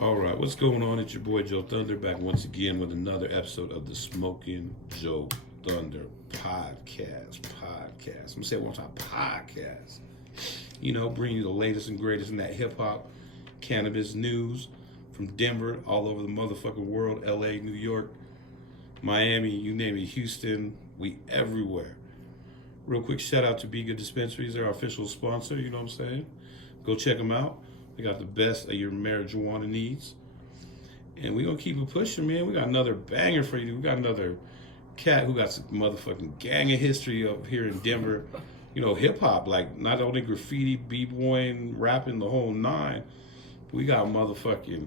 All right, what's going on? It's your boy JoeThunder back once again with another episode of the Smoking Joe Thunder podcast. I'm gonna say it one time, podcast. You know, bring you the latest and greatest in that hip hop, cannabis news from Denver all over the motherfucking world, LA, New York, Miami, you name it, Houston, we everywhere. Real quick shout out to Be Good Dispensaries, they're our official sponsor, you know what I'm saying? Go check them out. They got the best of your marijuana needs. And we're going to keep it pushing, man. We got another banger for you. We got another cat who got some motherfucking gang of history up here in Denver. You know, hip-hop, like not only graffiti, b-boying, rapping, the whole nine. We got motherfucking,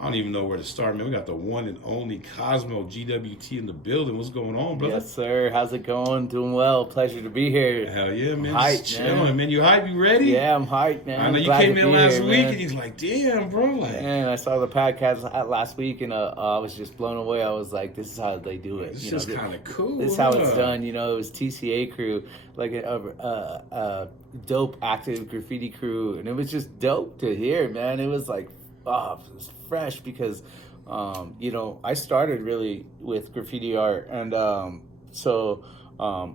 I don't even know where to start, man. We got the one and only Cosmo, GWT in the building. What's going on, brother? Yes, sir. How's it going? Doing well. Pleasure to be here. Hell yeah, man. Hyped, chilling, man. You hype? You ready? Yeah, I'm hyped, man. I know you came in last week and he's like, damn, bro. Like, man, I saw the podcast last week and I was just blown away. I was like, this is how they do it. It's just kind of cool. This is how it's done. You know, it was TCA crew, like a dope active graffiti crew. And it was just dope to hear, man. It was like, it was fresh because, you know, I started really with graffiti art. And I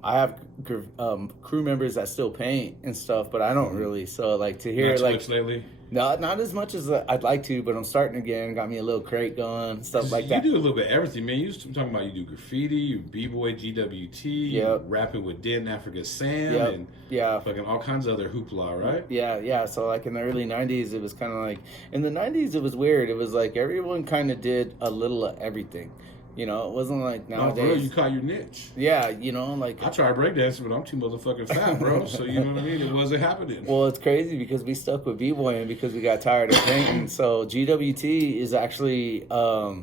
have crew members that still paint and stuff, but I don't really. So like to hear not too like much lately. not as much as I'd like to, but I'm starting again. Got me a little crate going, stuff like that. You do a little bit of everything, man. You talking about you do graffiti, you b-boy, GWT, you rapping with Den Africa Sam, and fucking all kinds of other hoopla, right? Yeah. So like in the early '90s, it was kind of like in the '90s it was weird. It was like everyone kind of did a little of everything. You know, it wasn't like nowadays. No, bro, you caught your niche. Yeah, you know, like... I tried breakdancing, but I'm too motherfucking fat, bro. So, you know what I mean? It wasn't happening. Well, it's crazy because we stuck with b-boying because we got tired of painting. So, GWT is actually a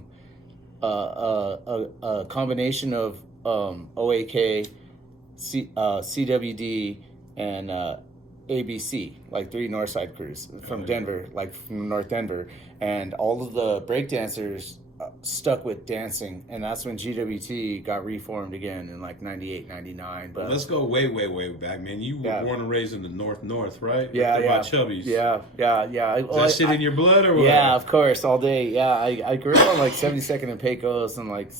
combination of OAK, CWD, and ABC, like 3 Northside crews from Denver, like from North Denver. And all of the breakdancers... stuck with dancing, and that's when GWT got reformed again in like 98, 99. But let's go way back, man. You were born and raised in the North, right? Yeah. By Chubbies. Yeah. Is that shit in your blood or what? Yeah, of course, all day. Yeah, I grew up on like 72nd and Pecos and like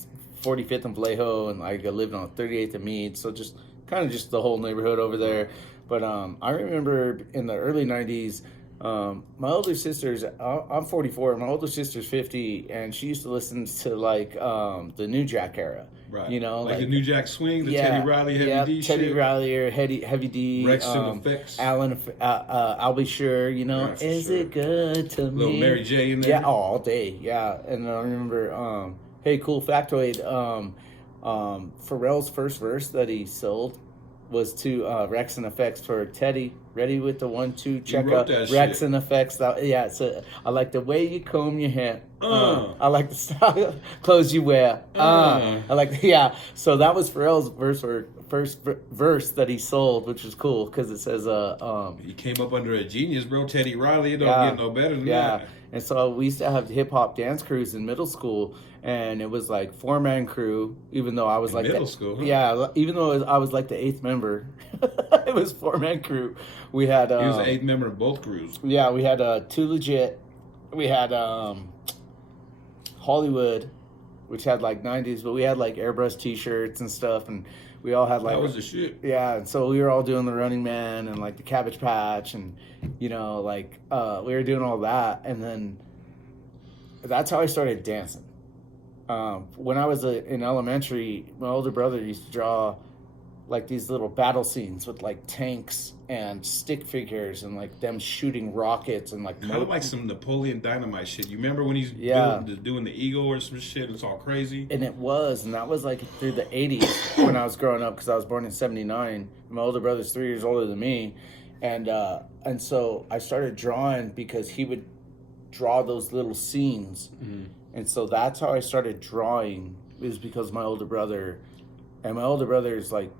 45th and Vallejo, and like I lived on 38th and Meade, so just kind of just the whole neighborhood over there. But I remember in the early 90s, my older sister's, I'm 44, my older sister's 50, and she used to listen to like the New Jack era. Right. You know, like the New Jack Swing, the Teddy Riley, Heavy D Teddy shit. Riley or Heavy D. Rex Effects. Alan, I'll be sure, you know, Right, is sure. it good to me? Little Mary J in there. Yeah, all day, yeah. And I remember, hey, cool factoid, Pharrell's first verse that he sold was to Rex and Effects for Teddy. Ready with the 1-2 check up. Rex and Effects. Yeah, so I like the way you comb your hair. I like the style clothes you wear. I like So that was Pharrell's first verse that he sold, which was cool because it says he came up under a genius, bro. Teddy Riley. It don't get no better than that. And so we used to have hip hop dance crews in middle school, and it was like 4-man crew. Even though I was like middle school, huh? Yeah. Even though I was like the 8th member, it was 4-man crew. We had he was the 8th member of both crews. Yeah, we had Too Legit. We had Hollywood, which had like 90s, but we had like airbrush T-shirts and stuff, and we all had like that was the shit. Yeah, and so we were all doing the Running Man and like the Cabbage Patch, and you know, like we were doing all that, and then that's how I started dancing. When I was in elementary, my older brother used to draw like these little battle scenes with like tanks and stick figures and like them shooting rockets and like kind of like some Napoleon Dynamite shit. You remember when he's doing the Eagle or some shit? It's all crazy. And it was, and that was like through the 80s when I was growing up, because I was born in 79. My older brother's 3 years older than me, and so I started drawing because he would draw those little scenes, and so that's how I started drawing, is because my older brother, and my older brother is like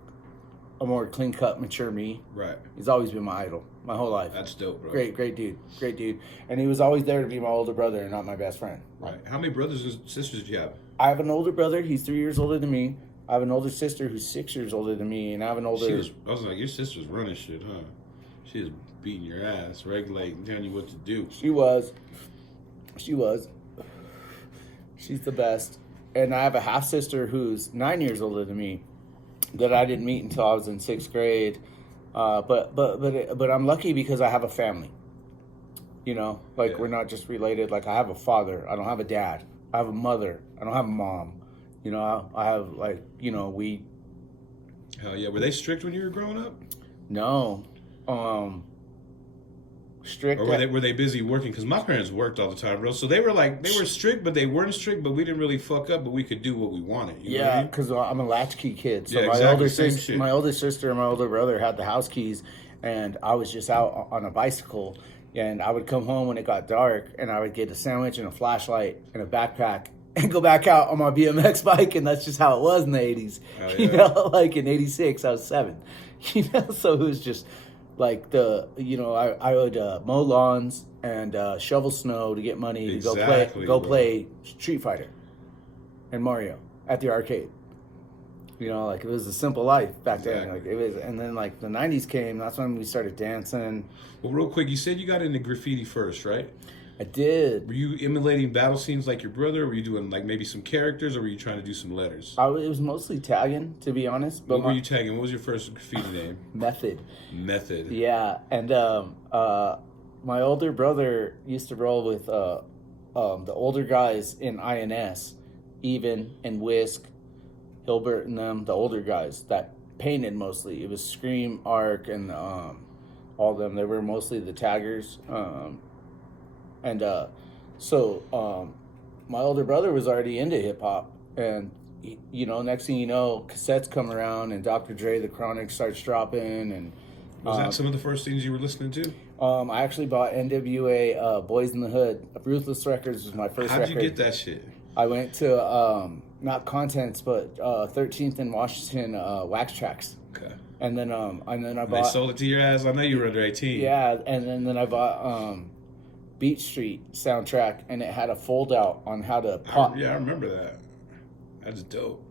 a more clean-cut, mature me. Right. He's always been my idol my whole life. That's dope, bro. Great dude. And he was always there to be my older brother and not my best friend. Right. How many brothers and sisters do you have? I have an older brother. He's 3 years older than me. I have an older sister who's 6 years older than me, and I have an older... I was like, your sister's running shit, huh? She was beating your ass, regulating, telling you what to do. She was. She's the best. And I have a half sister who's 9 years older than me that I didn't meet until I was in 6th grade. But I'm lucky because I have a family. You know, like Yeah. we're not just related. Like I have a father. I don't have a dad. I have a mother. I don't have a mom. You know, I have like, you know, we. Hell yeah. Were they strict when you were growing up? No. Strict. Or were they busy working? Because my parents worked all the time, bro. So they were strict, but they weren't strict. But we didn't really fuck up. But we could do what we wanted. You know what I mean? Because I'm a latchkey kid. So Yeah, my exactly, older same sister, shit. my older sister, and my older brother had the house keys, and I was just out on a bicycle, and I would come home when it got dark, and I would get a sandwich and a flashlight and a backpack. And go back out on my BMX bike, and that's just how it was in the 80s. Oh, You yeah. know, like in 86, I was 7. You know, so it was just like I would mow lawns and shovel snow to get money to Exactly, go bro. play Street Fighter and Mario at the arcade. You know, like it was a simple life back then. Exactly. Like it was, and then like the 90s came. That's when we started dancing. Well, real quick, you said you got into graffiti first, right? I did. Were you emulating battle scenes like your brother? Or were you doing like maybe some characters, or were you trying to do some letters? It was mostly tagging, to be honest. But What were you tagging? What was your first graffiti name? Method. Method. Yeah, and my older brother used to roll with the older guys in INS, Even and Whisk, Hilbert and them, the older guys that painted mostly. It was Scream, Arc, and all of them. They were mostly the taggers. So my older brother was already into hip hop, and you know, next thing you know, cassettes come around, and Dr. Dre, The Chronic starts dropping, and Was that some of the first things you were listening to? I actually bought NWA Boys in the Hood. Ruthless Records was my first How'd record. you get that shit? I went to not Contents, but 13th and Washington Wax Tracks, Okay. and then I They bought sold it to your ass. I know you were under 18. yeah, and then I bought Beat Street soundtrack, and it had a fold out on how to pop. I remember that. That's dope.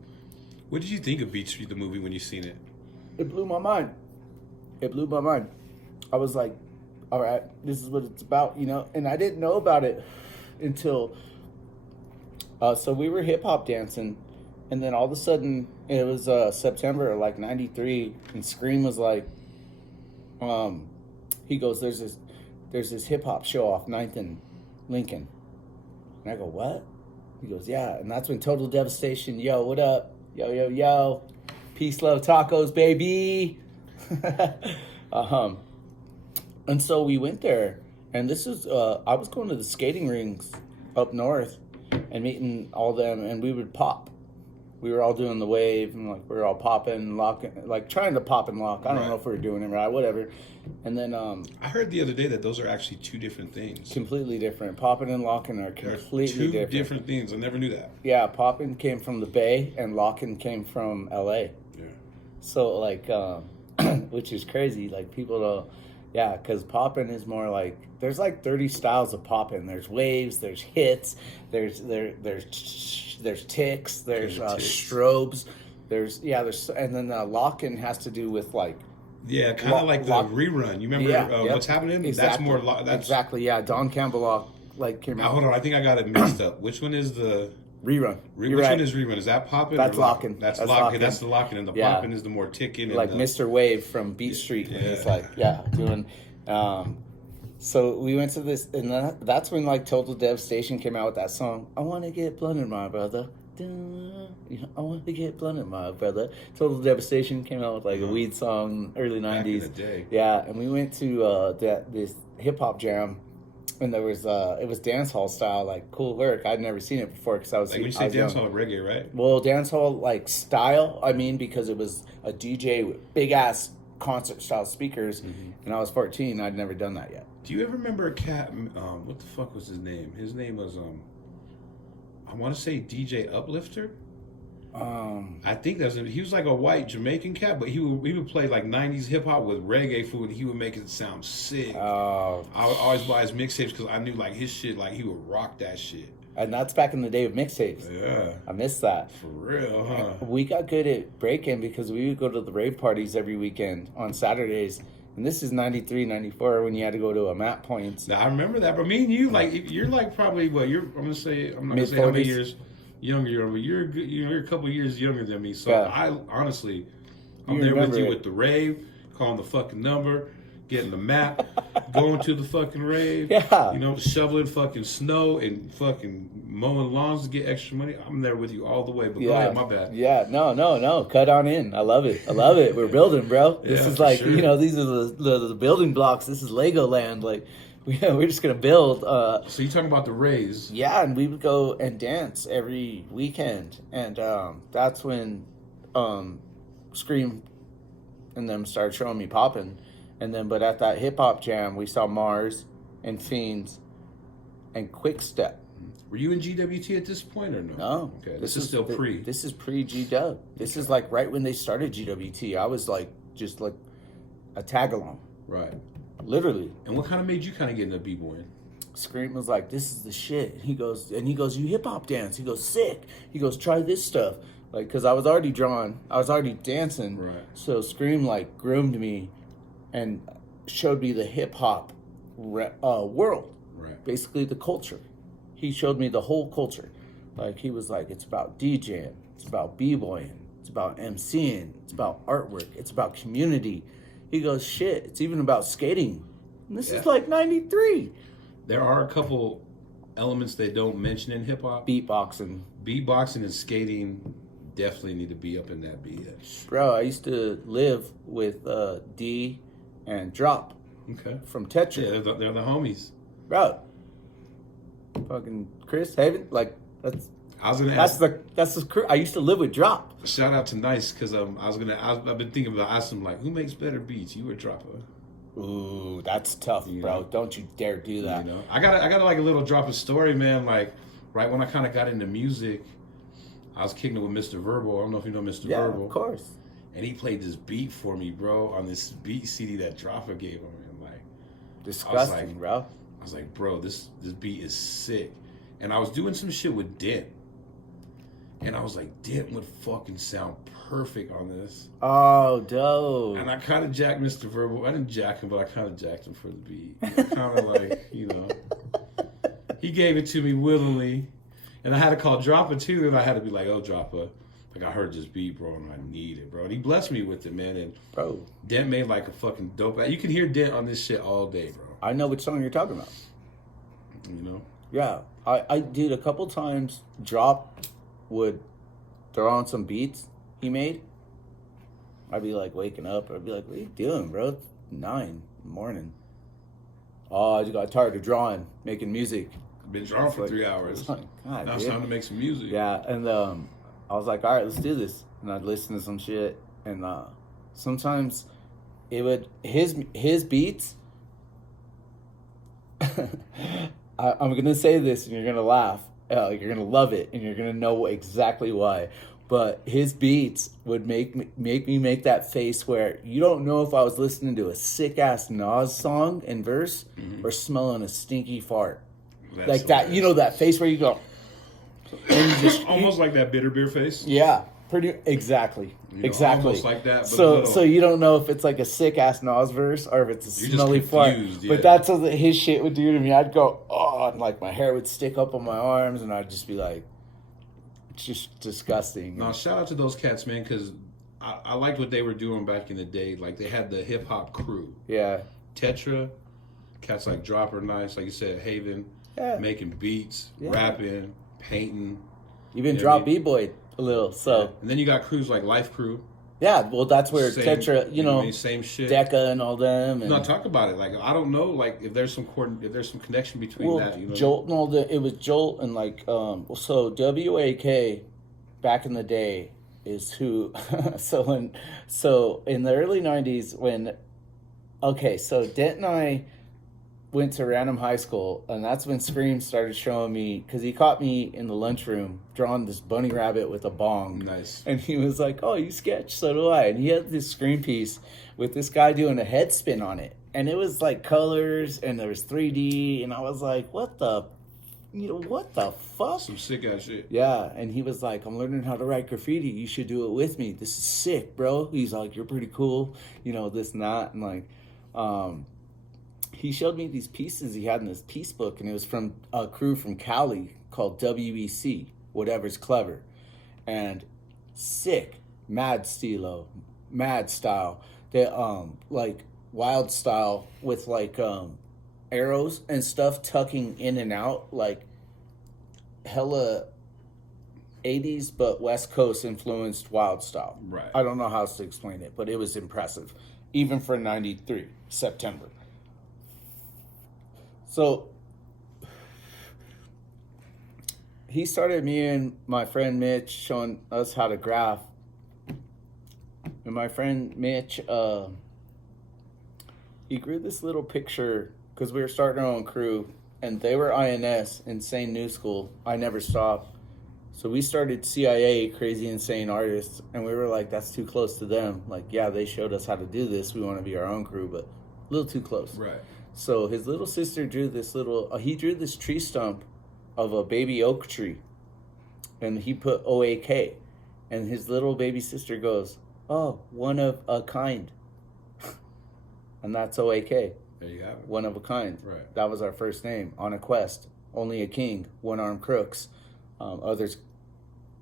What did you think of Beat Street, the movie, when you seen it? It blew my mind. It blew my mind. I was like, all right, this is what it's about, you know? And I didn't know about it until, so we were hip hop dancing, and then all of a sudden it was September, like 93, and Scream was like, he goes, there's this hip hop show off 9th and Lincoln. And I go, what? He goes, yeah. And that's when Total Devastation, yo, what up? Yo, yo, yo. Peace, love, tacos, baby. And so we went there. And this is, I was going to the skating rinks up north and meeting all them. And we would pop. We were all doing the wave, and like we were all popping, locking, like trying to pop and lock. I don't Right. know if we were doing it right, whatever. And then I heard the other day that those are actually two different things. completely different. Popping and locking are They're completely two different. things. I never knew that. Yeah, popping came from the Bay, and locking came from LA. Yeah. So like, which is crazy. Like people don't, yeah, because popping is more like there's like 30 styles of popping. There's waves, there's hits, there's ticks, there's Ticks. strobes, there's and then locking has to do with like Yeah, kind of like the rerun. You remember yep. What's Happening? Exactly. That's more. That's exactly, yeah. Don Campbell like came Now, out. hold on, I think I got it mixed up. Which one is the Rerun. which You're right. one is rerun? Is that popping? That's or locking. That's That's locking. locking. That's the locking, and the Yeah. popping is the more ticking. And Like the, Mr. Wave from Beat Street. And he's Yeah. like, doing. So we went to this, and that's when like Total Devastation came out with that song. I want to get blunted, my brother. I want to get blunted, my brother. Total Devastation came out with like a weed song, early back in '90s. the day. Yeah, and we went to this hip hop jam, and there was it was dance hall style, like cool work. I'd never seen it before because I was Like when you I say was dance young. hall reggae, right? Well, dance hall like style. I mean, because it was a DJ with big ass concert style speakers, and I was 14. I'd never done that yet. Do you ever remember a cat? What the fuck was his name? His name was I want to say DJ Uplifter. I think that's him. He was like a white Jamaican cat, but he would play like 90s hip hop with reggae food, and he would make it sound sick. I would always buy his mixtapes because I knew like his shit, like he would rock that shit. And that's back in the day of mixtapes. Yeah, I missed that. for real, huh? We got good at breaking because we would go to the rave parties every weekend on Saturdays, And this is 93, 94 when you had to go to a map points. Now I remember that, but me and you, like, you're like probably what I'm not gonna say how many years younger you are, but you're a couple years younger than me. So I honestly, I'm there with you with the rave, calling the fucking number, getting the map, going to the fucking rave. Yeah. You know, shoveling fucking snow and fucking mowing lawns to get extra money. I'm there with you all the way. But go ahead, my bad. Yeah, no. Cut on in. I love it. We're building, bro. This is like, you know, these are the building blocks. This is Lego land. Like, we're just going to build. So you're talking about the raves. Yeah, and we would go and dance every weekend. And that's when Scream and them started showing me popping. And then, but at that hip hop jam, we saw Mars and Fiends and Quick Step. Were you in GWT at this point or no? No. Okay, this is still pre. This is pre G-Dub. This is like right when they started GWT. I was like, just like a tag along. Right. Literally. And what kind of made you kind of get into b-boying? Scream was like, this is the shit. He goes, you hip hop dance. He goes, sick. He goes, try this stuff. Like, because I was already drawn. I was already dancing. Right. So Scream like groomed me and showed me the hip hop world. Right. Basically the culture. He showed me the whole culture. Like, he was like, it's about DJing. It's about b-boying. It's about MCing. It's about artwork. It's about community. He goes, shit, it's even about skating. And this is like 93. There are a couple elements they don't mention in hip-hop. Beatboxing. Beatboxing and skating definitely need to be up in that BS. Bro, I used to live with D and Drop. Okay. From Tetra. Yeah, they're the homies. Bro. Fucking Chris Haven, like that's the crew. I used to live with Drop. Shout out to Nice, because I've been thinking about asking him, like, who makes better beats, you or Dropper? Ooh, that's tough, bro. Know? Don't you dare do that. You know, I got like a little Dropper story, man. Like, right when I kind of got into music, I was kicking it with Mr. Verbal. I don't know if you know Mr. Verbal. Yeah, of course. And he played this beat for me, bro, on this beat CD that Dropper gave him. And like, disgusting, bro. I was like, bro, this beat is sick. And I was doing some shit with Dent. And I was like, Dent would fucking sound perfect on this. Oh, dope. And I kind of jacked Mr. Verbal. I didn't jack him, but I kind of jacked him for the beat. Kind of like, you know. He gave it to me willingly. And I had to call Dropper, too. And I had to be like, oh, Dropper. Like, I heard this beat, bro, and I need it, bro. And he blessed me with it, man. And bro, Dent made like a fucking dope. You can hear Dent on this shit all day, bro. I know which song you're talking about. You know? Yeah. I did a couple times. Drop would throw on some beats he made. I'd be like waking up. I'd be like, what are you doing, bro? It's 9 in the morning. Oh, I just got tired of drawing, making music. I've been drawing for 3 hours. God, now it's time to make some music. Yeah, and I was like, all right, let's do this. And I'd listen to some shit. And sometimes it would, his beats, I'm going to say this and you're going to laugh. You're going to love it and you're going to know exactly why. But his beats would make me make that face where you don't know if I was listening to a sick-ass Nas song and verse or smelling a stinky fart. That's like that, you know, that face where you go... And you just almost like that bitter beer face. Yeah, exactly. Almost like that. But so you don't know if it's like a sick ass Nas verse or if it's a smelly fart. Yeah. But that's what his shit would do to me. I'd go, oh, and like my hair would stick up on my arms, and I'd just be like, it's just disgusting. No, shout out to those cats, man, because I liked what they were doing back in the day. Like they had the hip hop crew. Yeah. Tetra, cats like Dropper, Nice, like you said, Haven, making beats, rapping. Painting. Even Drop B-Boy a little, so. Yeah. And then you got crews like Life Crew. Yeah, well, that's where Tetra, you know, same shit. Decca and all them. And, no, talk about it. Like, I don't know, like, if there's some connection between that. You know? Jolt and all it was Jolt and like, so WAK back in the day is who, so in the early 90s so Dent and I went to random high school, and that's when Scream started showing me, because he caught me in the lunchroom drawing this bunny rabbit with a bong. Nice. And he was like, oh, you sketch? So do I. And he had this Scream piece with this guy doing a head spin on it. And it was like colors, and there was 3D, and I was like, what the fuck? Some sick ass shit. Yeah, and he was like, I'm learning how to write graffiti. You should do it with me. This is sick, bro. He's like, you're pretty cool. You know, this and that. And like, He showed me these pieces he had in this piece book, and it was from a crew from Cali called WEC, Whatever's Clever. And sick, mad style. They, like, wild style with, like, arrows and stuff tucking in and out, like, hella 80s, but West Coast influenced wild style. Right. I don't know how else to explain it, but it was impressive, even for 93, September. So he started me and my friend Mitch showing us how to graph. And my friend Mitch, he grew this little picture because we were starting our own crew, and they were INS, Insane New School. I Never Stop. So we started CIA, Crazy Insane Artists, and we were like, that's too close to them. Like, yeah, they showed us how to do this. We want to be our own crew, but a little too close. Right. So his little sister drew this he drew this tree stump of a baby oak tree, and he put OAK, and his little baby sister goes, oh, one of a kind. And that's OAK. There you have it. One of a kind. Right. That was our first name. On a quest. Only a king. One-armed crooks. Others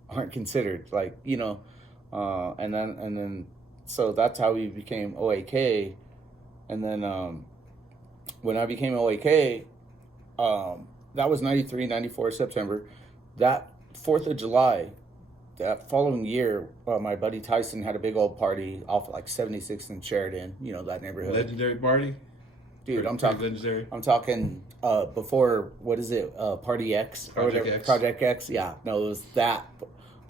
aren't considered. Like, you know. And then, so that's how we became OAK. And then, when I became OAK, that was 93, 94, September. That 4th of July, that following year, my buddy Tyson had a big old party off like 76th and Sheridan, you know, that neighborhood. Legendary party? Dude, I'm Pretty talking legendary. I'm talking before, what is it, Party X? Or Project whatever. X. Project X, yeah. No, it was that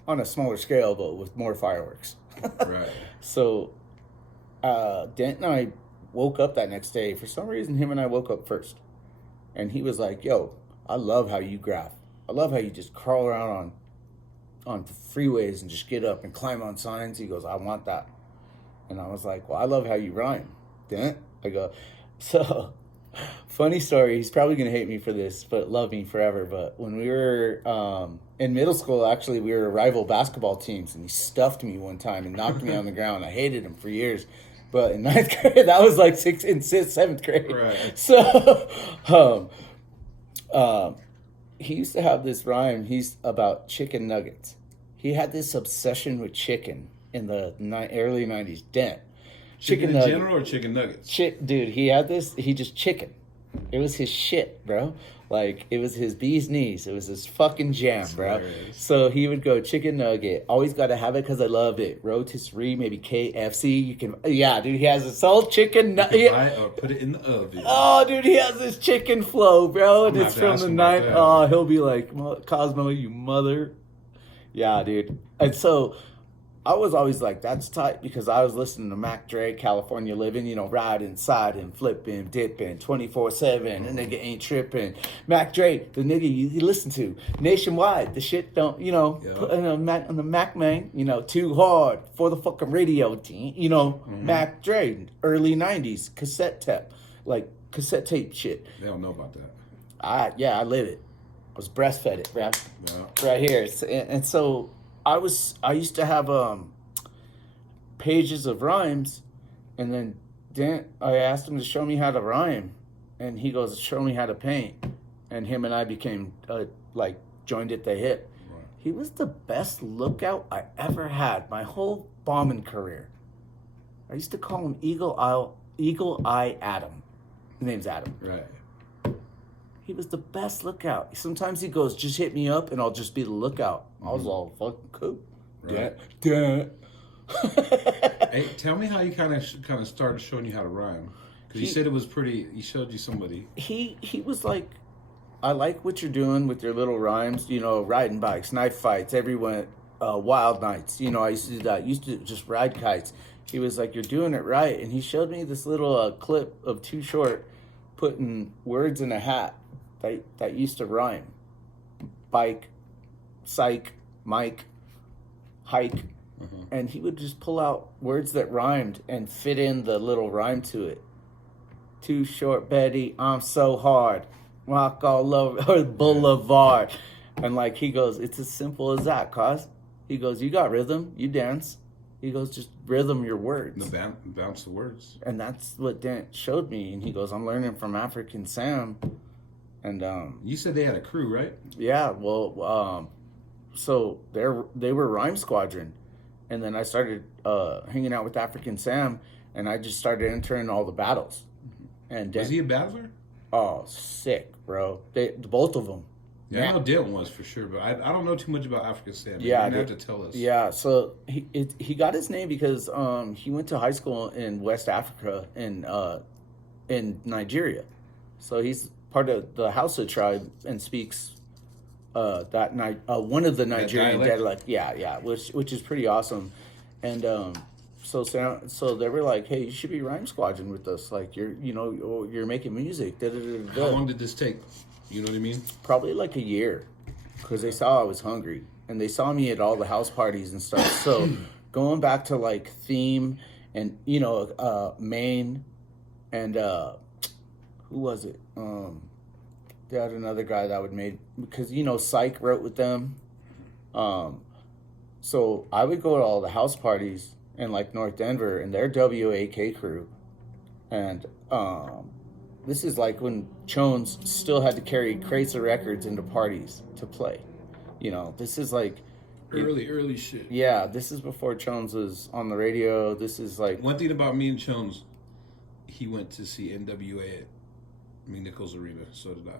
on a smaller scale, but with more fireworks. Right. So, Dent and I woke up that next day. For some reason, him and I woke up first. And he was like, yo, I love how you graph. I love how you just crawl around on freeways and just get up and climb on signs. He goes, I want that. And I was like, well, I love how you rhyme. Dent. I go, so, funny story. He's probably going to hate me for this, but love me forever. But when we were in middle school, actually, we were rival basketball teams. And he stuffed me one time and knocked me on the ground. I hated him for years. But in 9th grade, that was like 7th grade. Right. So, he used to have this rhyme. He's about chicken nuggets. He had this obsession with chicken in the early 90s. Dent. Chicken in general or chicken nuggets? Dude, he had this. He just chicken. It was his shit, bro. Like, it was his bee's knees. It was his fucking jam, That's bro. hilarious. So he would go chicken nugget. Always got to have it because I loved it. Rotisserie, maybe KFC. You can, yeah, dude. He has this whole chicken nugget. Buy it or put it in the oven. Oh, dude, he has this chicken flow, bro. And I'm it's gonna have from to the ask him 9th. about that. Oh, he'll be like, Cosmo, you mother. Yeah, dude. And so I was always like, that's tight, because I was listening to Mac Dre, California Living, you know, riding, siding, flipping, dipping, 24/7, and nigga ain't tripping. Mac Dre, the nigga you listen to, nationwide, the shit don't, you know, Yeah. put on the Mac man, you know, too hard for the fucking radio, you know, Mac Dre, early 90s, cassette tape shit. They don't know about that. I live it. I was breastfed it, bro. Yeah. Right here. And so I used to have pages of rhymes, and then I asked him to show me how to rhyme, and he goes, show me how to paint. And him and I became like joined at the hip. Right. He was the best lookout I ever had my whole bombing career. I used to call him Eagle Eye Adam. His name's Adam. Right. He was the best lookout. Sometimes he goes, just hit me up and I'll just be the lookout. I was all fucking cool. Right. Dad. Hey, tell me how you kind of started showing you how to rhyme. Because you said it was pretty. He showed you somebody. He was like, I like what you're doing with your little rhymes. You know, riding bikes, knife fights, everyone, wild nights. You know, I used to do that. Used to just ride kites. He was like, you're doing it right. And he showed me this little clip of Too Short putting words in a hat that used to rhyme. Bike, psych, mic, hike. And he would just pull out words that rhymed and fit in the little rhyme to it. Too short, Betty, I'm so hard. Rock all over Boulevard. And like he goes, it's as simple as that, cuz. He goes, you got rhythm, you dance. He goes, just rhythm your words. No, bounce the words. And that's what Dent showed me. And he goes, I'm learning from African Sam. And you said they had a crew, right? yeah, well, so they were Rhyme Squadron, and then I started hanging out with African Sam, and I just started entering all the battles. And Was he a battler? Oh, sick, bro! Both of them. Yeah, I know Dent was for sure, but I don't know too much about African Sam. Yeah, you have to tell us. Yeah, so he got his name because he went to high school in West Africa in Nigeria, so he's part of the Hausa tribe and speaks one of the Nigerian dialect. Yeah, which is pretty awesome, and so they were like, hey, you should be Rhyme Squadron with us, like you're making music. Da, da, da, da. How long did this take? You know what I mean? Probably like a year, because they saw I was hungry, and they saw me at all the house parties and stuff. So going back to like Theme and Maine and who was it? They had another guy that would make, because Psych wrote with them. So I would go to all the house parties in like North Denver and their WAK crew, and this is like when Chones still had to carry crates of records into parties to play. This is like early shit. Yeah, this is before Chones was on the radio. This is like one thing about me and Chones. He went to see NWA at McNichols Arena. So did I.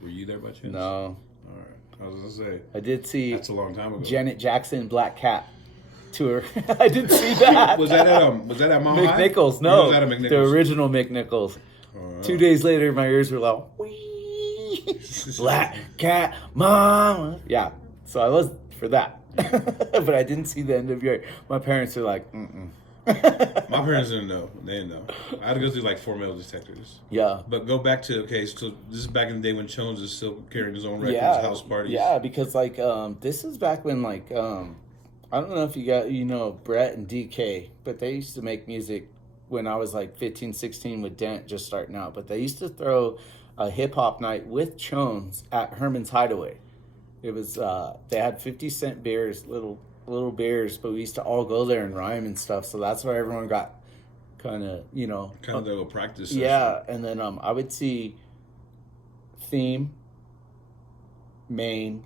Were you there by chance? No. All right. I was gonna say. I did see. That's a long time ago. Janet Jackson Black Cat tour. I did see that. Was that at Mount High? McNichols? No, was that at McNichols? The original McNichols. 2 days later, my ears were like, wee, Black Cat Mama. Yeah, so I was for that, but I didn't see the NWA. My parents were like, mm-mm. My parents didn't know. They didn't know. I had to go through like 4 metal detectors. Yeah. But go back to, so this is back in the day when Chones is still carrying his own records, house parties. Yeah, because like this is back when like I don't know if you got Brett and DK, but they used to make music when I was like 15, 16 with Dent just starting out. But they used to throw a hip hop night with Chones at Herman's Hideaway. It was they had 50-cent beers, little beers, but we used to all go there and rhyme and stuff. So that's where everyone got kind of their little practice session. Yeah, and then I would see Theme, Maine,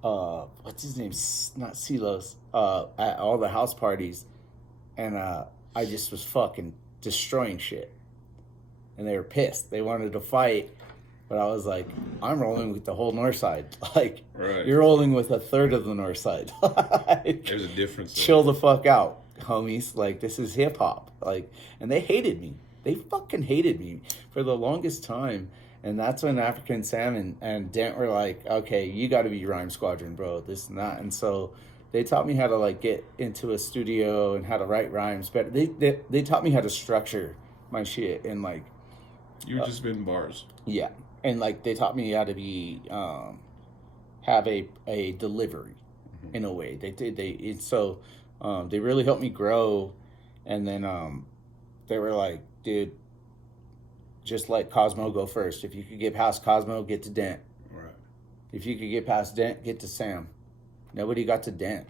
what's his name? Not Silos. At all the house parties, and I just was fucking destroying shit. And they were pissed. They wanted to fight, but I was like, I'm rolling with the whole north side. Like, right. You're rolling with a third of the north side. Like, there's a difference. Chill the fuck out, homies. Like, this is hip hop. Like, and they hated me. They fucking hated me for the longest time. And that's when African Sam and Dent were like, okay, you got to be Rhyme Squadron, bro. This and that. And so they taught me how to like get into a studio and how to write rhymes. But they taught me how to structure my shit and like. You were just spitting bars. Yeah, and like they taught me how to be have a delivery in a way. They really helped me grow, and then they were like, dude, just let Cosmo go first. If you could get past Cosmo, get to Dent. Right. If you could get past Dent, get to Sam. Nobody got to Dent.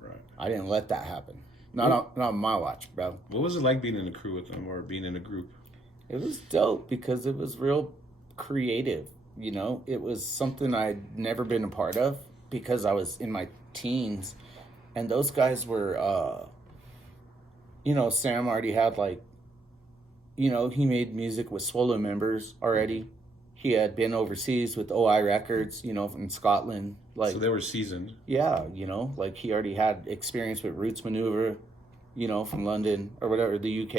Right. I didn't let that happen. Not on my watch, bro. What was it like being in a crew with them or being in a group? It was dope because it was real creative, It was something I'd never been a part of because I was in my teens. And those guys were, Sam already had he made music with Swallow members already. He had been overseas with OI Records, in Scotland. So they were seasoned. Yeah, he already had experience with Roots Maneuver, from London or whatever, the UK.